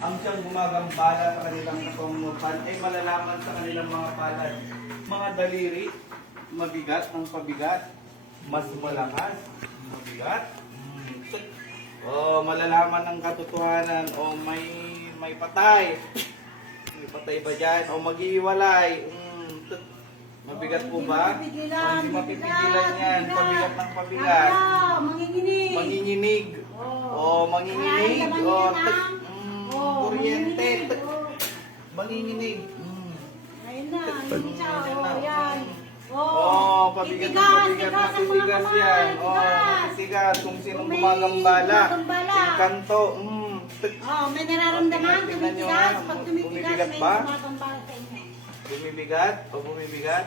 ang siyang gumagambala sa kanilang kapangunutan ay malalaman sa kanilang mga palad. Mga daliri, mabigat ng pabigat, mas malakas, mabigat. O malalaman ng katotohanan o may may patay. May patay ba dyan? O mag-iwalay. Mm, tut- mabigat po ba? O hindi mapipigilan yan. Pabigat ng pabigat. Manginginig. Manginginig. O manginginig. Ay, O kuryente. manginginig. Mm. Ayun na, hindi siya. Oo, yan. Oh, pabigat ng pabigat kamay, yan. Oh, tigas. titigas. Kung sinong gumagambala. gumagambala. Kanto. Mm. Oh, may nararamdaman, tumitigas. Pag tumitigas, may ba? gumagambala sa inyo. Bumibigat o bumibigat?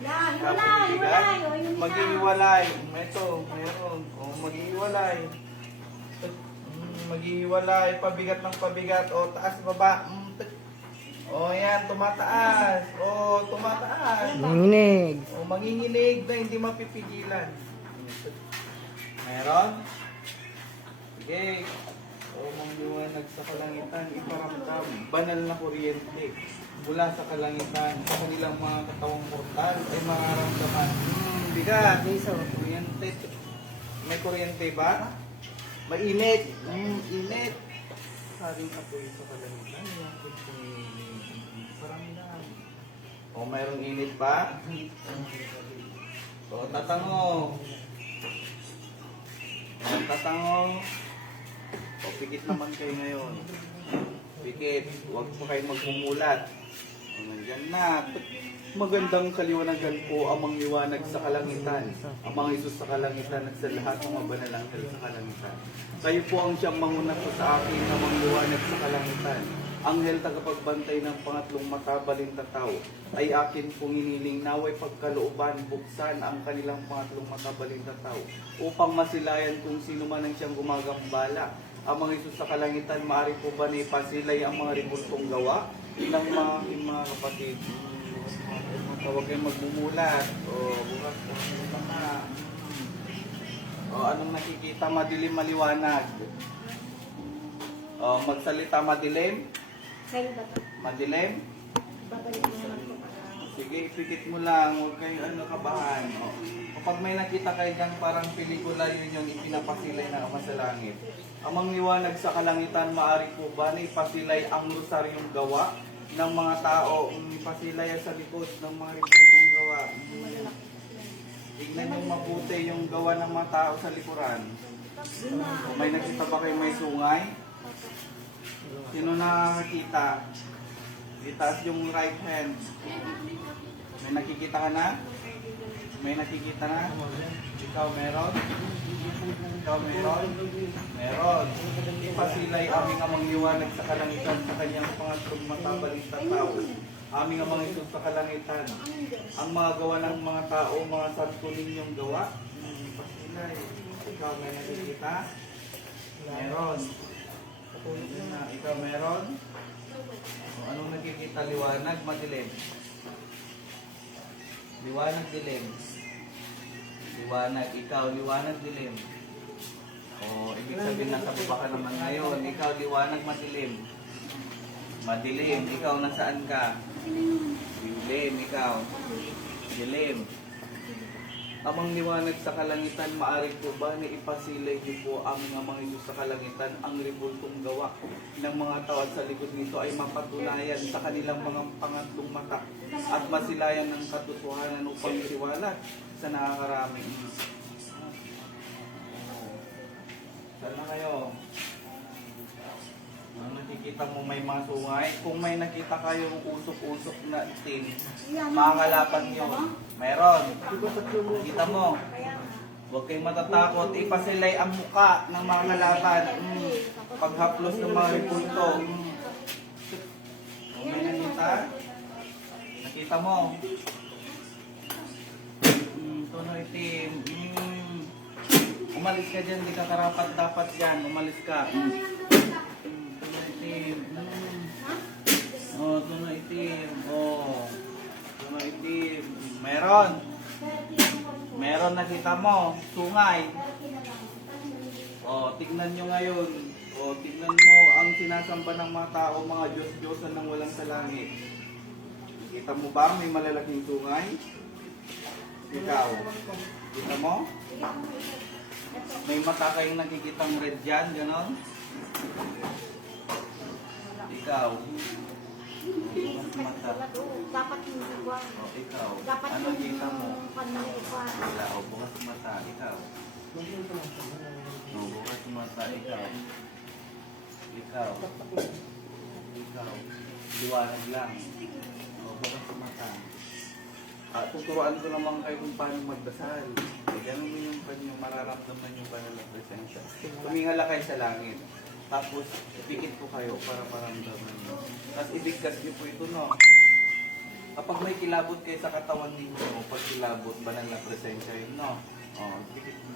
Yan, Tapos hiwalay, hiwalay. Maghihiwalay. Ito, meron. O, maghihiwalay. Maghihiwalay. Pabigat ng pabigat. O, taas, baba. Mm. O, yan. Tumataas. O, tumataas. Nanginig. O, manginginig na hindi mapipigilan. Meron? Sige. O, mangliwanag sa kalangitan. Iparamdam. Banal na kuryente. Mula sa kalangitan. Sa kanilang mga katawang portal ay mararamdaman. Hmm, bigat. Kuryente. May kuryente ba? Mainit. Hmm, init. Saring apoy sa kalangitan. Yakot ko Paramdam. O, mayroong init ba? O, tatango. O, tatango. O, pikit naman kayo ngayon. Pikit. Huwag po kayo magmumulat. O, nandyan na. Magandang kaliwanagan po ang mangliwanag sa kalangitan. Ang mga Isus sa kalangitan at sa lahat ng mga banal anghel sa kalangitan. Kayo po ang siyang mangunat po sa akin na mangliwanag sa kalangitan. Anghel tagapagbantay ng pangatlong mata balintataw ay akin pong iniling naway pagkalooban buksan ang kanilang pangatlong mata balintataw upang masilayan kung sino man ang siyang gumagambala. Ang mga Isus sa kalangitan, maaari po ba na ipasilay ang mga ribultong gawa ng mga aking mga kapatid? Huwag kayong magmumulat. O, bukas ka na. O, anong nakikita? Madilim, maliwanag. O, magsalita madilim? Madilim? Babalik. Sige, ipikit mo lang. Huwag kayo ano, kabahan. O, kapag may nakita kayo dyan, parang pelikula yun yung ipinapasilay ng Ama sa Langit. Amang liwanag sa kalangitan, maari po ba na ipasilay ang rosaryong gawa ng mga tao? Mm, Ipasilay sa likod ng mga ributong gawa. Tignan nyo mabuti yung gawa ng mga tao sa likuran. May nakita ba kayo may sungay? Sino nakakita? Itaas yung right hand. May nakikita ka na? May nakikita na? Ikaw meron? Ikaw meron? Meron. Ipasilay aming amang liwanag sa kalangitan sa kanyang pangatlong matabalik sa tao. Aming amang ito sa kalangitan. Ang mga gawa ng mga tao, mga santo ninyong gawa. Ipasilay. Ikaw may nakikita? Meron. Ikaw meron? O, anong nakikita? Liwanag, madilim. Liwanag, dilim. Liwanag, ikaw, liwanag, dilim. O, ibig sabihin nasa baba ka naman ngayon. Ikaw, liwanag, madilim. Madilim, ikaw nasaan ka? Dilim, ikaw. Dilim. Amang liwanag sa kalangitan, maari po ba na ipasilay niyo po ang mga mga Diyos sa kalangitan, ang ribultong gawa ng mga tao at sa likod nito ay mapatunayan sa kanilang mga pangatlong mata at masilayan ng katotohanan upang siwala sa nakakarami. Saan na kayo? Ano nakikita mo may mga sungay? Kung may nakita kayong usok-usok na itim, makakalapan yun. Meron. Kita mo. Huwag kayong matatakot. Ipasilay ang muka ng mga kalaban. Mm. Paghaplos ng mga ripulto. Mm. Kung may nakita, nakita mo. Mm, tono itim. Mm. Umalis ka dyan, di ka karapat dapat dyan. Umalis ka. Mm. Itim. Mm. Oh, tono itim. Oh. Tono itim. Meron. Meron nakita mo. Sungay. Oh, tignan nyo ngayon. Oh, tignan mo ang sinasamba ng mga tao, mga Diyos-Diyosan ng walang sa. Kita mo ba may malalaking tungay? Ikaw, kita mo? May mata kayong nakikitang red dyan, ganon? Ikaw, Mas mata. Dapat hindi ba? O, ikaw, Dapat ano kita mo? Wala, o bukas mata, ikaw. O, bukas mata, ikaw. Ikaw. Ikaw. Liwanag lang. O, bukas mata. At tuturuan ko naman kayo kung paano magdasal. E, ganun mo yung kanyang mararamdaman yung banal na presensya. Tumingala kayo sa langit. Tapos, ipikit ko kayo para maramdaman nyo. Tapos, ibigkas nyo po ito, no? Kapag may kilabot kayo sa katawan ninyo, pag kilabot, banal na presensya yun, no? Oh, pikit mo.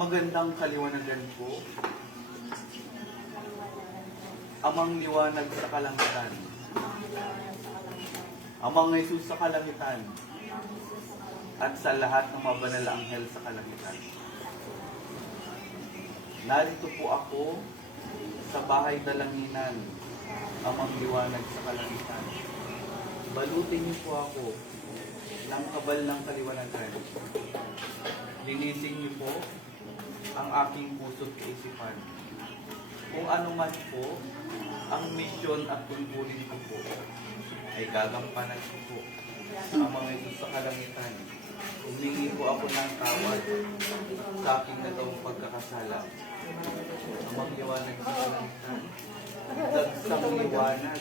Magandang kaliwanagan po. Amang liwanag sa kalangitan. Amang Jesus sa kalangitan. At sa lahat ng mabanal anghel sa kalangitan. Narito po ako sa bahay dalanginan. Amang liwanag sa kalangitan. Balutin niyo po ako ng kabal ng kaliwanagan. Linisin niyo po ang aking puso't kaisipan. Kung ano man po ang misyon at tungkulin ko po, ay gagampanan ko po ang mga ito sa kalangitan. Humingi po ako ng tawad sa aking nagawang pagkakasala. Ang magliwanag sa. Dagsang liwanag.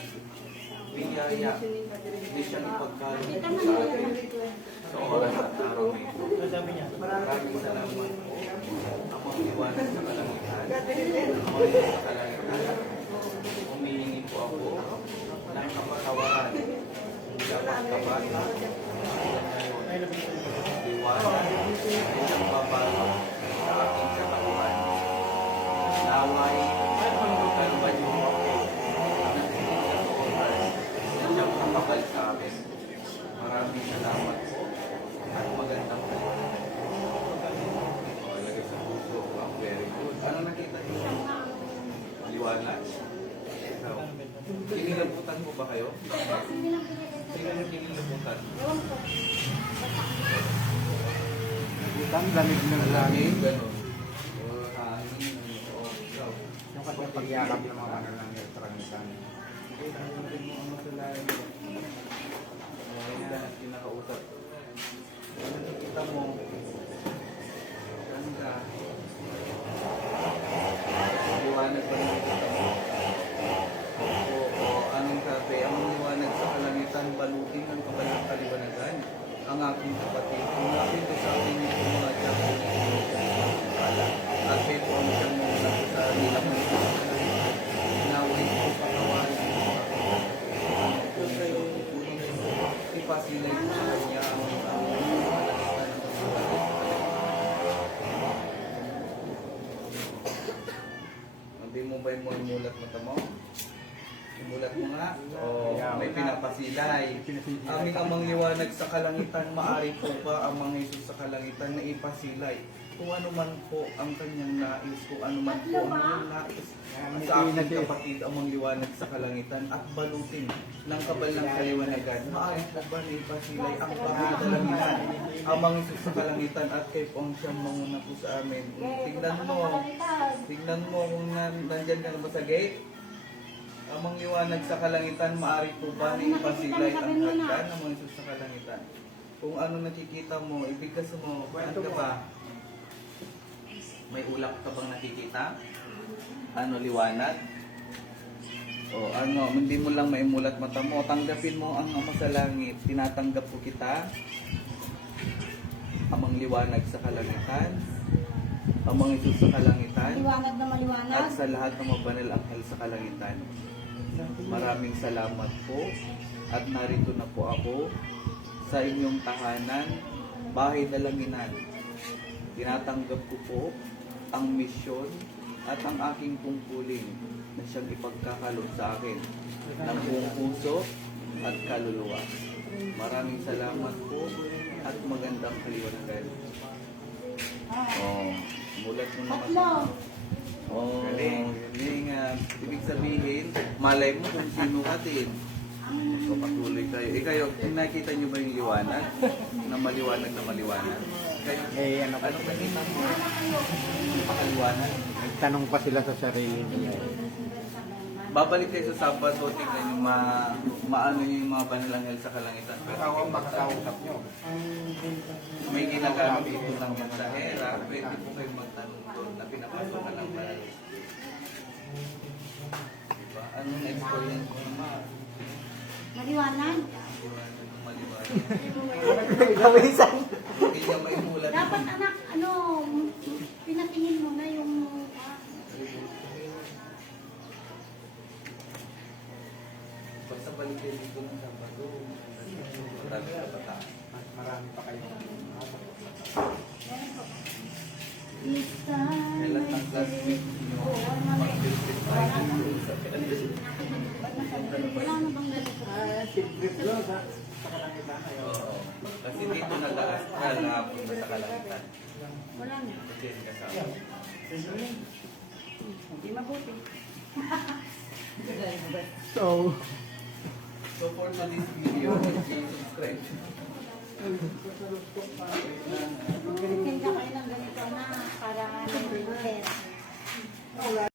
Biyaya. Hindi siyang ipagkalong po sa atin sa oras at araw na ito. Maraming salamat po. Ang mga liwanag sa kalangitan. Ang mga ito sa kalangitan. Humihingi po ako ng kapatawaran. Dapat kabata. Liwanag. Ay nagbabago Kinilabutan mo ba kayo? Sino yung kinilabutan? Ewan ko. Butang lamig ng langit. Ganon. O, hangin. O, ikaw. Yung kanyang pagyakap ng mga mananangil sa kalangitan. Hindi, nanonood mo ang masalayan mo. Ayan na, kinakausap. Ano nakikita mo? Ganda. Liwanag ba nakikita mo? Oo, oo. Anong sabi? Ang liwanag sa kalangitan, balutin ng kabalang kaliwanagan. Ang aking kapatid, kung aking sa akin yung mga tiyago at may po ang siyang mga sa nilang mga kalangitan. Naway ko patawarin mo sa akin. Kung kayo, ipasilay ko sa kanya ang ang kalangitan ng Hindi mo ba yung mulat mata mo? Imulat mo nga? O may pinapasilay. Aming amang liwanag sa kalangitan, maari po ba ang mga Jesus sa kalangitan na ipasilay? Kung ano man po ang kanyang nais, kung ano man po ang iyong nais sa aking kapatid amang liwanag sa kalangitan at balutin ng kabal ng kaliwanagan. Maari po ba na ipasilay ang bahay dalanginan? Amang Jesus sa kalangitan at kay po ang siyang manguna po sa amin. Tingnan mo, tingnan mo kung nan, nandyan ka na ba sa gate? Amang liwanag sa kalangitan, maari po ba na ipasilay ang hagdan ng mga Jesus sa kalangitan? Kung ano nakikita mo, ibigkas mo, ano ka ba? May ulap ka bang nakikita? Ano, liwanag? O ano, hindi mo lang maimulat mata mo. Tanggapin mo ang Ama sa Langit. Tinatanggap ko kita. Amang liwanag sa kalangitan. Amang Isus sa kalangitan Liwanag na maliwanag. at sa lahat ng mabanal anghel sa kalangitan. Maraming salamat po at narito na po ako sa inyong tahanan, bahay dalanginan. Tinatanggap ko po ang misyon at ang aking tungkulin na siyang ipagkakaloob sa akin ng buong puso at kaluluwa. Maraming salamat po at magandang kaliwanagan. Oh, mulat mo naman. Tatlo. O Oh, ingat. Ibig sabihin, malay mo kung sino ka din. Magpapatuloy kayo. Eh kayo, nakita niyo ba yung liwanag? Na maliwanag na maliwanag? Kayo, Eh, ano pa ano nakita mo? Napakaliwanag. Nagtanong pa sila sa sarili nila. eh. Babalik kayo sa Sabado, tingnan yung ma, maano yung mga banalangel sa kalangitan. Pero Ako ang makakausap nyo. may ginagamit ito ng mensahera, pwede po kayo magtanong doon na pinapasok Maliwanag. Niya maimulat. Dapat anak, ano, pinatingin mo na yung... ah, Basta balik kayo dito ng Sabado. Marami ka bata. Mas marami pa kayong Kailan ang sa Wala na kalangitan na yun. Oo. Kasi dito nag-astral na punta sa kalangitan. Wala na. Kasi kasama. Hindi mabuti. So, So for today's video, please subscribe. Magtinda kayo ng ganito na para nga nag